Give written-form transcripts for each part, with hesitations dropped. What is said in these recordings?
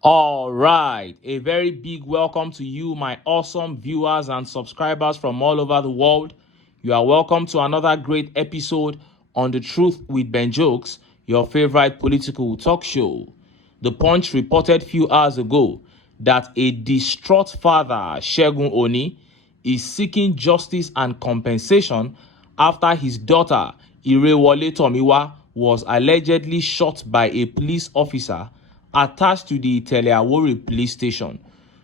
All right, a very big welcome to you, my awesome viewers and subscribers from all over the world. You are welcome to another great episode on The Truth with Ben Jokes, your favorite political talk show. The Punch reported few hours ago that a distraught father, Segun Oni, is seeking justice and compensation after his daughter, Irewole Tomiwa, was allegedly shot by a police officer attached to the Telecom police station.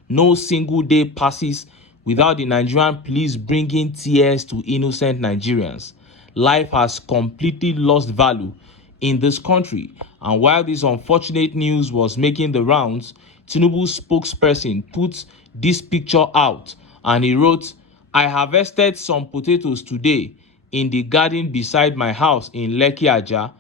No single day passes without the Nigerian police bringing tears to innocent Nigerians. Life has completely lost value in this country, and while this unfortunate news was making the rounds, TINUBU spokesperson put this picture out and he wrote, "I harvested some potatoes today in the garden beside my house in Lekki Aja.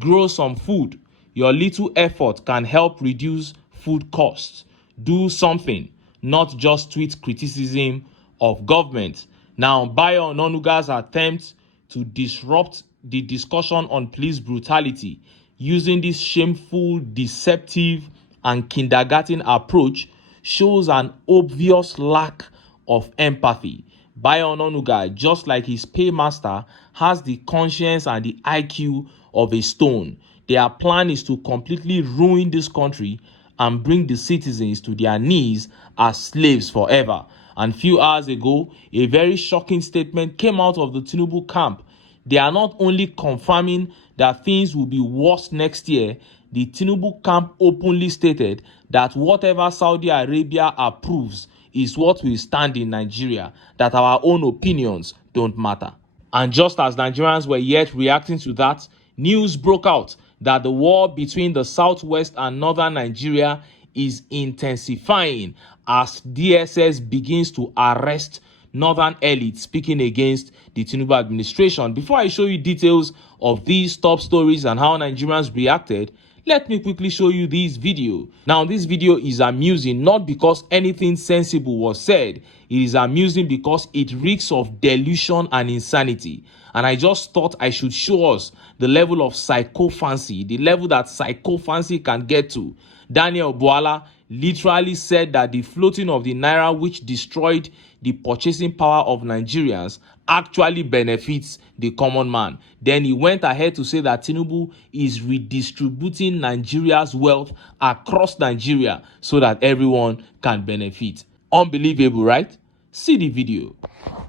Grow some food. Your little effort can help reduce food costs. Do something, not just tweet criticism of government." Now, Bayo Ononuga's attempt to disrupt the discussion on police brutality using this shameful, deceptive, and kindergarten approach shows an obvious lack of empathy. Bayo Ononuga, just like his paymaster, has the conscience and the IQ of a stone. Their plan is to completely ruin this country and bring the citizens to their knees as slaves forever. And few hours ago, a very shocking statement came out of the TINUBU camp. They are not only confirming that things will be worse next year, the TINUBU camp openly stated that whatever Saudi Arabia approves is what will stand in Nigeria, that our own opinions don't matter. And just as Nigerians were yet reacting to that, news broke out that the war between the southwest and northern Nigeria is intensifying as DSS begins to arrest northern elites speaking against the TINUBU administration. Before I show you details of these top stories and how Nigerians reacted, let me quickly show you this video. Now, this video is amusing not because anything sensible was said. It is amusing because it reeks of delusion and insanity. And I just thought I should show us the level of psychophancy, the level that psychophancy can get to. Daniel Bwala literally said that the floating of the naira, which destroyed the purchasing power of Nigerians, actually benefits the common man. Then he went ahead to say that TINUBU is redistributing Nigeria's wealth across Nigeria so that everyone can benefit. Unbelievable, right? See the video.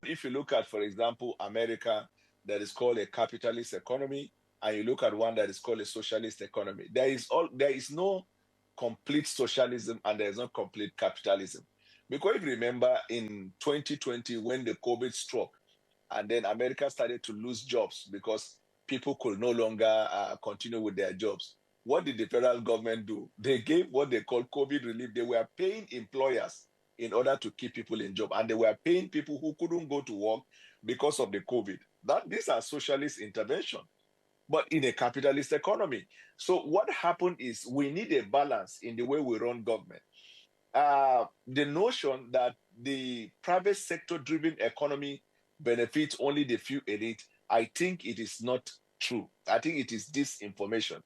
If you look at, for example, America, that is called a capitalist economy, and you look at one that is called a socialist economy, there is no complete socialism and there is no complete capitalism. Because if you remember in 2020 when the COVID struck, and then America started to lose jobs because people could no longer continue with their jobs, what did the federal government do? They gave what they call COVID relief. They were paying employers in order to keep people in job, and they were paying people who couldn't go to work because of the COVID. These are socialist intervention, but in a capitalist economy. So what happened is we need a balance in the way we run government. The notion that the private sector driven economy benefits only the few elite, I think it is not true. I think it is disinformation.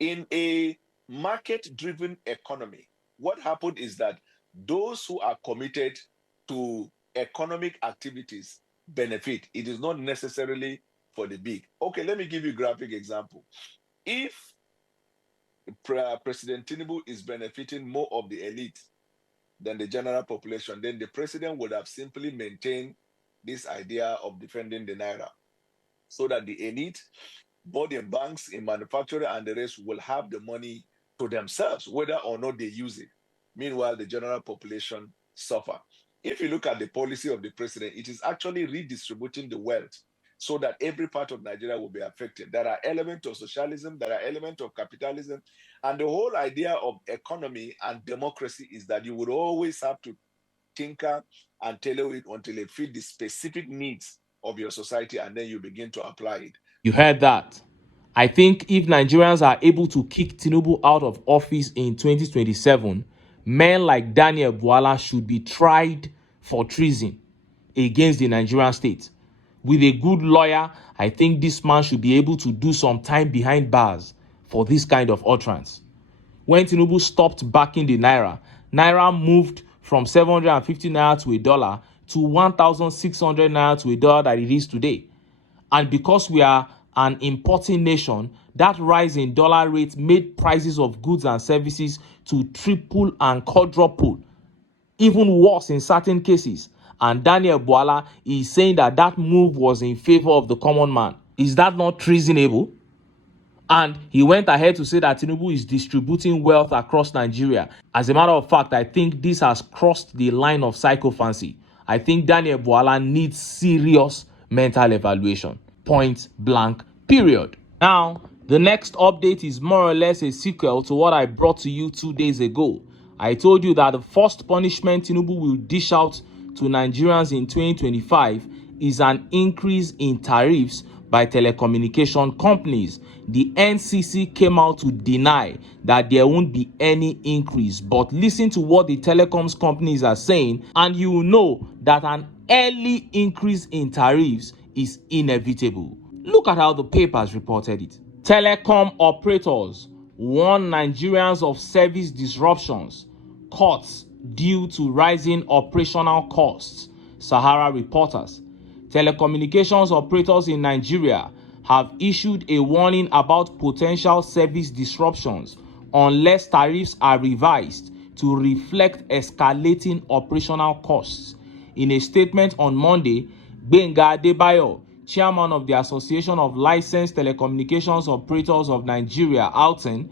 In a market driven economy, what happened is that those who are committed to economic activities benefit. It is not necessarily for the big. Okay, let me give you a graphic example. If President TINUBU is benefiting more of the elite than the general population, then the president would have simply maintained this idea of defending the naira so that the elite, both in banks, in manufacturing, and the rest will have the money to themselves, whether or not they use it. Meanwhile, the general population suffer. If you look at the policy of the president, it is actually redistributing the wealth so that every part of Nigeria will be affected. There are elements of socialism, there are elements of capitalism, and the whole idea of economy and democracy is that you would always have to tinker and tailor it until it fits the specific needs of your society, and then you begin to apply it. You heard that. I think if Nigerians are able to kick TINUBU out of office in 2027, men like Daniel Bwala should be tried for treason against the Nigerian state. With a good lawyer, I think this man should be able to do some time behind bars for this kind of utterance. When TINUBU stopped backing the naira, naira moved from 750 naira to a dollar to 1,600 naira to a dollar that it is today. And because we are an importing nation, that rise in dollar rate made prices of goods and services to triple and quadruple, even worse in certain cases. And Daniel Bwala is saying that that move was in favor of the common man. Is that not treasonable? And he went ahead to say that TINUBU is distributing wealth across Nigeria. As a matter of fact, I think this has crossed the line of psychophancy. I think Daniel Bwala needs serious mental evaluation. Point blank, period. Now, the next update is more or less a sequel to what I brought to you 2 days ago. I told you that the first punishment TINUBU will dish out to Nigerians in 2025 is an increase in tariffs by telecommunication companies. The NCC came out to deny that there won't be any increase, but listen to what the telecoms companies are saying and you will know that an early increase in tariffs is inevitable. Look at how the papers reported it. Telecom operators warn Nigerians of service disruptions, cuts due to rising operational costs. Sahara reporters. Telecommunications operators in Nigeria have issued a warning about potential service disruptions unless tariffs are revised to reflect escalating operational costs. In a statement on Monday, Gbenga Adebayo, chairman of the Association of Licensed Telecommunications Operators of Nigeria, ALTEN,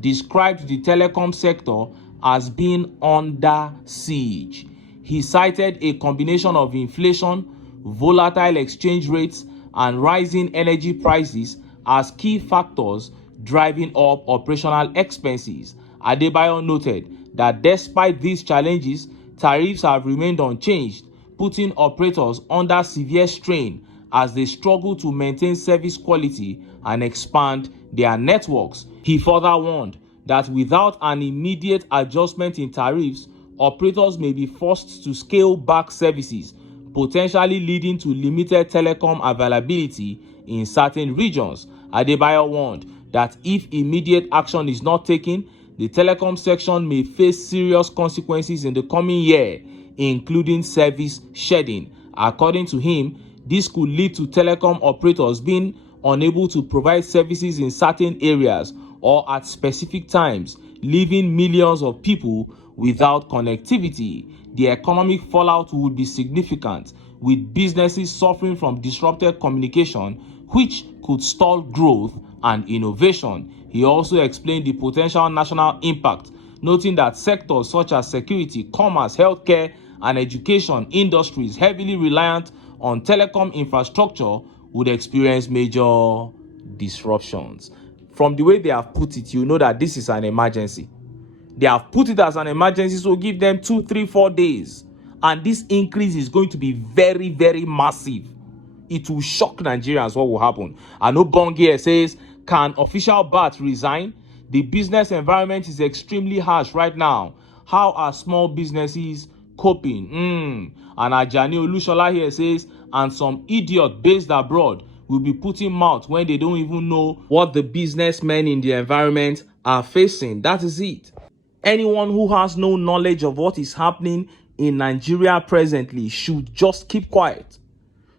described the telecom sector as being under siege. He cited a combination of inflation, volatile exchange rates, and rising energy prices as key factors driving up operational expenses. Adebayo noted that despite these challenges, tariffs have remained unchanged, putting operators under severe strain as they struggle to maintain service quality and expand their networks. He further warned that without an immediate adjustment in tariffs, operators may be forced to scale back services, potentially leading to limited telecom availability in certain regions. Adebayo warned that if immediate action is not taken, the telecom section may face serious consequences in the coming year, including service shedding. According to him, this could lead to telecom operators being unable to provide services in certain areas or at specific times, leaving millions of people without connectivity. The economic fallout would be significant, with businesses suffering from disrupted communication, which could stall growth and innovation. He also explained the potential national impact, noting that sectors such as security, commerce, healthcare, and education industries heavily reliant on telecom infrastructure would experience major disruptions. From the way they have put it, you know that this is an emergency. They have put it as an emergency, so give them 2, 3, 4 days. And this increase is going to be very, very massive. It will shock Nigerians what will happen. I know Bongi says, can official BAT resign? The business environment is extremely harsh right now. How are small businesses coping? And Ajani Olushola here says, and some idiot based abroad will be putting mouth when they don't even know what the businessmen in the environment are facing. That is it. Anyone who has no knowledge of what is happening in Nigeria presently should just keep quiet.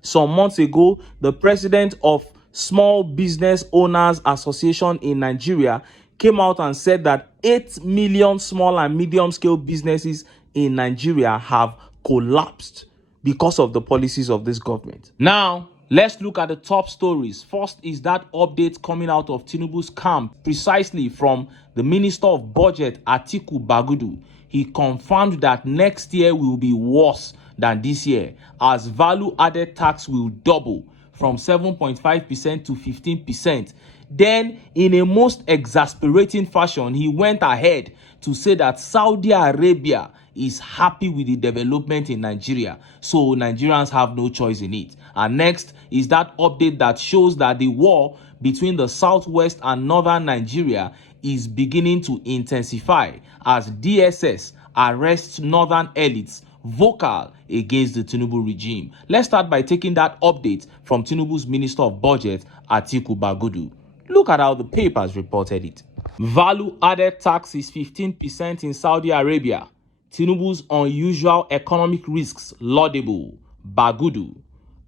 Some months ago, the president of Small Business Owners Association in Nigeria came out and said that 8 million small and medium-scale businesses in Nigeria have collapsed because of the policies of this government. Now, let's look at the top stories. First is that update coming out of TINUBU's camp, precisely from the Minister of Budget, Atiku Bagudu. He confirmed that next year will be worse than this year, as value-added tax will double from 7.5% to 15%. Then, in a most exasperating fashion, he went ahead to say that Saudi Arabia is happy with the development in Nigeria, so Nigerians have no choice in it. And next is that update that shows that the war between the southwest and northern Nigeria is beginning to intensify as DSS arrests northern elites vocal against the TINUBU regime. Let's start by taking that update from TINUBU's Minister of Budget, Atiku Bagudu. Look at how the papers reported it. Value added tax is 15% in Saudi Arabia. Tinubu's unusual economic risks laudable. Bagudu.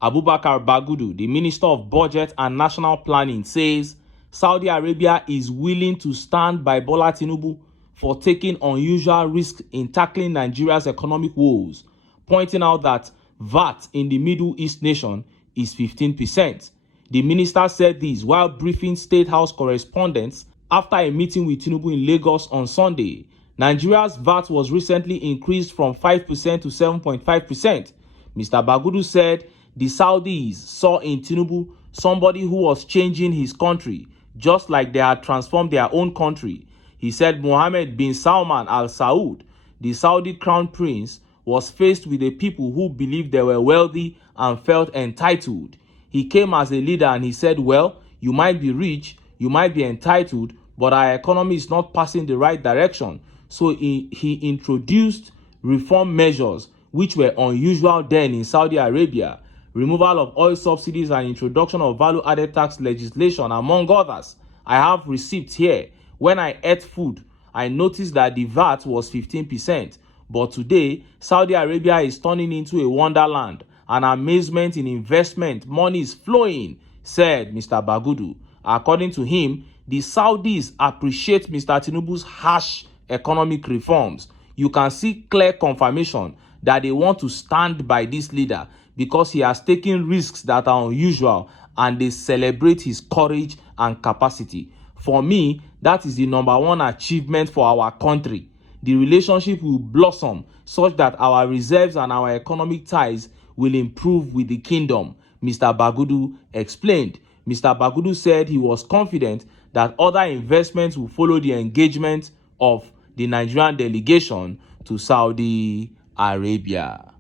Abubakar Bagudu, the Minister of Budget and National Planning, says Saudi Arabia is willing to stand by Bola Tinubu for taking unusual risks in tackling Nigeria's economic woes, pointing out that VAT in the Middle East nation is 15%. The minister said this while briefing State House correspondents after a meeting with Tinubu in Lagos on Sunday. Nigeria's VAT was recently increased from 5% to 7.5%. Mr. Bagudu said the Saudis saw in Tinubu somebody who was changing his country, just like they had transformed their own country. He said Mohammed bin Salman Al Saud, the Saudi crown prince, was faced with a people who believed they were wealthy and felt entitled. He came as a leader and he said, well, you might be rich, you might be entitled, but our economy is not passing the right direction. So he introduced reform measures which were unusual then in Saudi Arabia, removal of oil subsidies and introduction of value-added tax legislation, among others. I have receipts here. When I ate food, I noticed that the VAT was 15%. But today, Saudi Arabia is turning into a wonderland. An amazement in investment. Money is flowing, said Mr. Bagudu. According to him, the Saudis appreciate Mr. Tinubu's harsh economic reforms. You can see clear confirmation that they want to stand by this leader because he has taken risks that are unusual and they celebrate his courage and capacity. For me, that is the number one achievement for our country. The relationship will blossom such that our reserves and our economic ties will improve with the kingdom, Mr. Bagudu explained. Mr. Bagudu said he was confident that other investments will follow the engagement of the Nigerian delegation to Saudi Arabia.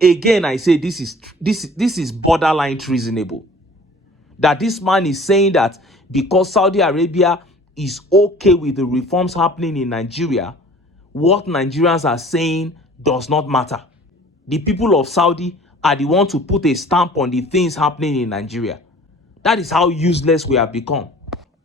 Again, I say this is borderline treasonable. That this man is saying that because Saudi Arabia is okay with the reforms happening in Nigeria, what Nigerians are saying does not matter. The people of Saudi are the ones to put a stamp on the things happening in Nigeria. That is how useless we have become.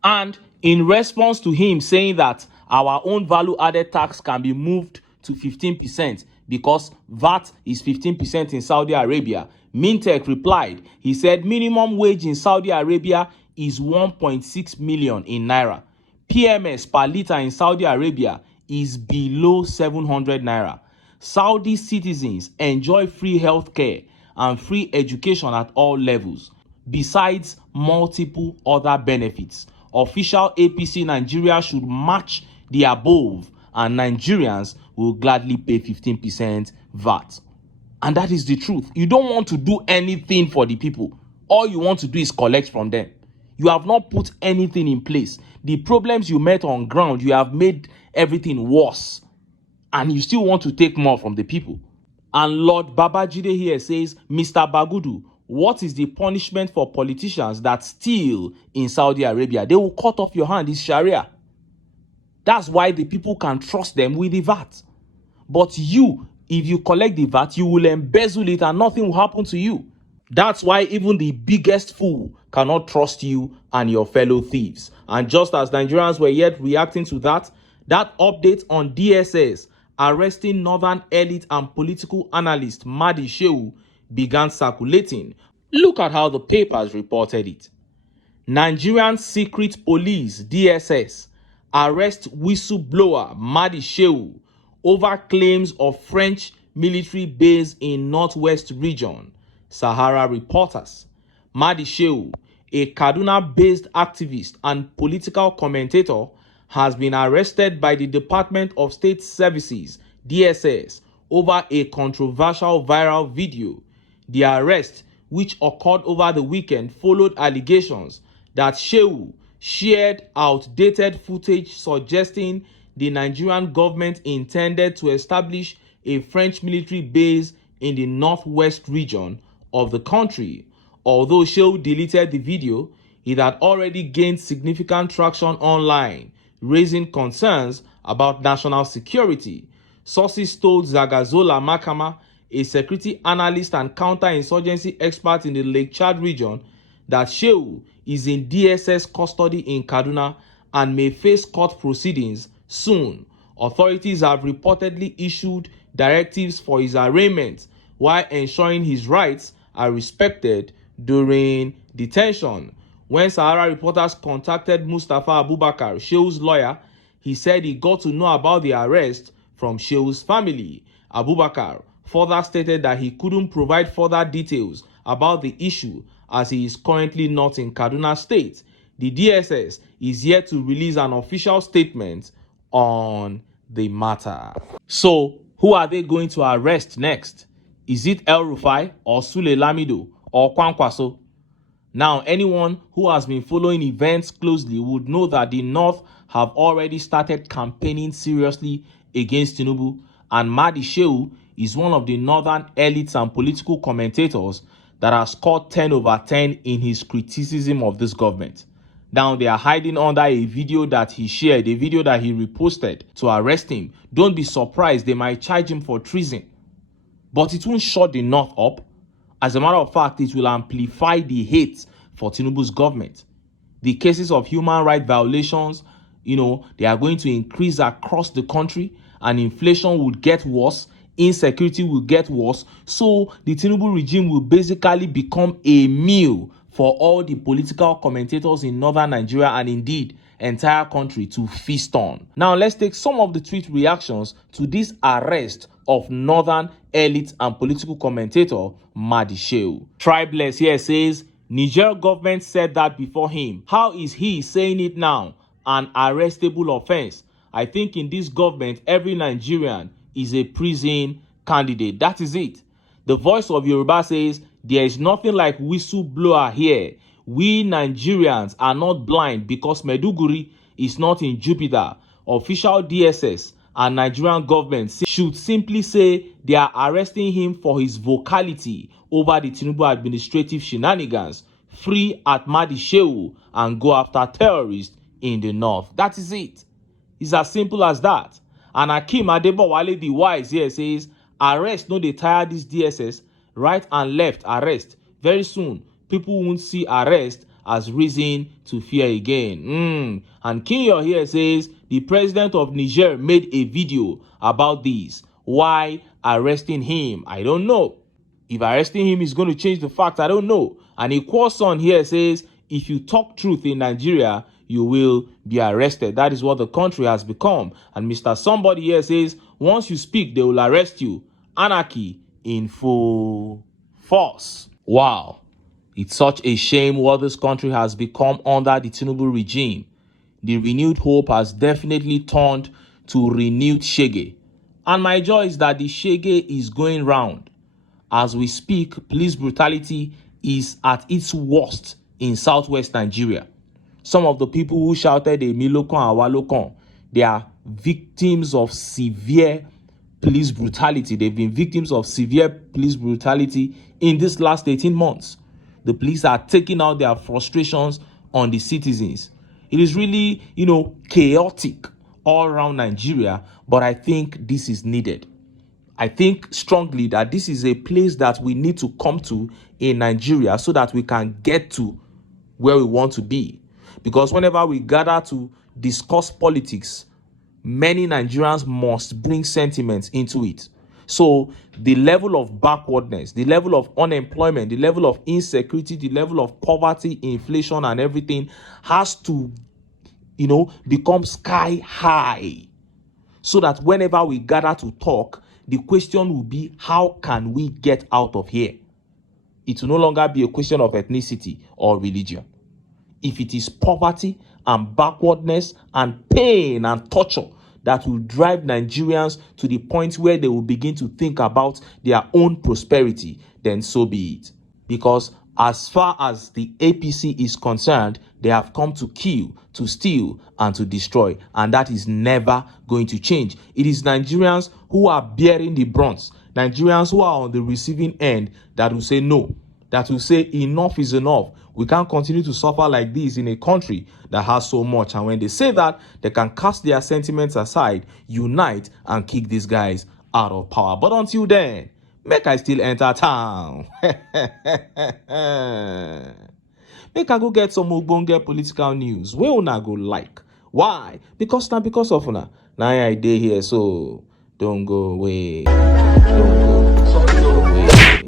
And in response to him saying that our own value-added tax can be moved to 15% because VAT is 15% in Saudi Arabia, Mintech replied. He said minimum wage in Saudi Arabia is 1.6 million in naira. PMS per litre in Saudi Arabia is below 700 naira. Saudi citizens enjoy free health care and free education at all levels, besides multiple other benefits. Official APC Nigeria should match the above, and Nigerians will gladly pay 15% VAT. And that is the truth. You don't want to do anything for the people. All you want to do is collect from them. You have not put anything in place. The problems you met on ground, you have made everything worse. And you still want to take more from the people. And Lord Babajide here says, Mr. Bagudu, what is the punishment for politicians that steal in Saudi Arabia? They will cut off your hand. It's Sharia. That's why the people can trust them with the VAT. But you, if you collect the VAT, you will embezzle it and nothing will happen to you. That's why even the biggest fool cannot trust you and your fellow thieves. And just as Nigerians were yet reacting to that update on DSS arresting Northern elite and political analyst Madi Shehu began circulating. Look at how the papers reported it. Nigerian Secret Police DSS arrest whistleblower Madi Shehu over claims of French military base in Northwest region. Sahara reporters. Madi Shehu, a Kaduna-based activist and political commentator, has been arrested by the Department of State Services, DSS, over a controversial viral video. The arrest, which occurred over the weekend, followed allegations that Shehu shared outdated footage suggesting the Nigerian government intended to establish a French military base in the northwest region of the country. Although Shehu deleted the video, it had already gained significant traction online, raising concerns about national security. Sources told Zagazola Makama, a security analyst and counterinsurgency expert in the Lake Chad region, that Shehu is in DSS custody in Kaduna and may face court proceedings soon. Authorities have reportedly issued directives for his arraignment while ensuring his rights are respected during detention. When Sahara reporters contacted Mustafa Abubakar, Sheu's lawyer, he said he got to know about the arrest from Sheu's family. Abubakar further stated that he couldn't provide further details about the issue as he is currently not in Kaduna State. The DSS is yet to release an official statement on the matter. So, who are they going to arrest next? Is it El Rufai or Sule Lamido or Kwankwaso? Now, anyone who has been following events closely would know that the North have already started campaigning seriously against TINUBU, and Madi Shehu is one of the northern elites and political commentators that has scored 10 over 10 in his criticism of this government. Now, they are hiding under a video that he shared, a video that he reposted to arrest him. Don't be surprised, they might charge him for treason. But it won't shut the North up. As a matter of fact, it will amplify the hate for Tinubu's government. The cases of human rights violations, they are going to increase across the country, and inflation will get worse, insecurity will get worse. So the Tinubu regime will basically become a meal for all the political commentators in northern Nigeria and indeed entire country to feast on. Now let's take some of the tweet reactions to this arrest of northern elite and political commentator Madi Shehu. Tribeless here says, Niger government said that before him. How is he saying it now? An arrestable offense. I think in this government, every Nigerian is a prison candidate. That is it. The voice of Yoruba says, there is nothing like whistleblower here. We Nigerians are not blind because Meduguri is not in Jupiter. Official DSS and Nigerian government should simply say they are arresting him for his vocality over the Tinubu administrative shenanigans, free at Madi Shehu, and go after terrorists in the north. That is it. It's as simple as that. And Akim Adebowale the wise here says, arrest no dey tire this DSS, right and left arrest. Very soon, people won't see arrest as reason to fear again. And Kinyo here says, the president of Niger made a video about this. Why arresting him? I don't know. If arresting him is going to change the fact, I don't know. And Ikwason here says, if you talk truth in Nigeria, you will be arrested. That is what the country has become. And Mr. Somebody here says, once you speak, they will arrest you. Anarchy in full force. Wow. It's such a shame what this country has become under the Tinubu regime. The renewed hope has definitely turned to renewed shege. And my joy is that the shege is going round. As we speak, police brutality is at its worst in southwest Nigeria. Some of the people who shouted Emilokon Awalokon, they are victims of severe police brutality. They've been victims of severe police brutality in this last 18 months. The police are taking out their frustrations on the citizens. It is really, chaotic all around Nigeria, but I think this is needed. I think strongly that this is a place that we need to come to in Nigeria so that we can get to where we want to be. Because whenever we gather to discuss politics, many Nigerians must bring sentiments into it. So the level of backwardness, the level of unemployment, the level of insecurity, the level of poverty, inflation, and everything has to, become sky high. So that whenever we gather to talk, the question will be, how can we get out of here? It will no longer be a question of ethnicity or religion. If it is poverty and backwardness and pain and torture that will drive Nigerians to the point where they will begin to think about their own prosperity, then so be it. Because as far as the APC is concerned, they have come to kill, to steal, and to destroy. And that is never going to change. It is Nigerians who are bearing the brunt, Nigerians who are on the receiving end, that will say no, that will say enough is enough. We can't continue to suffer like this in a country that has so much. And when they say that, they can cast their sentiments aside, unite, and kick these guys out of power. But until then, make I still enter town. Make I go get some ogbonge political news wey una go like. Why? Because of una. Now I dey here, so don't go away.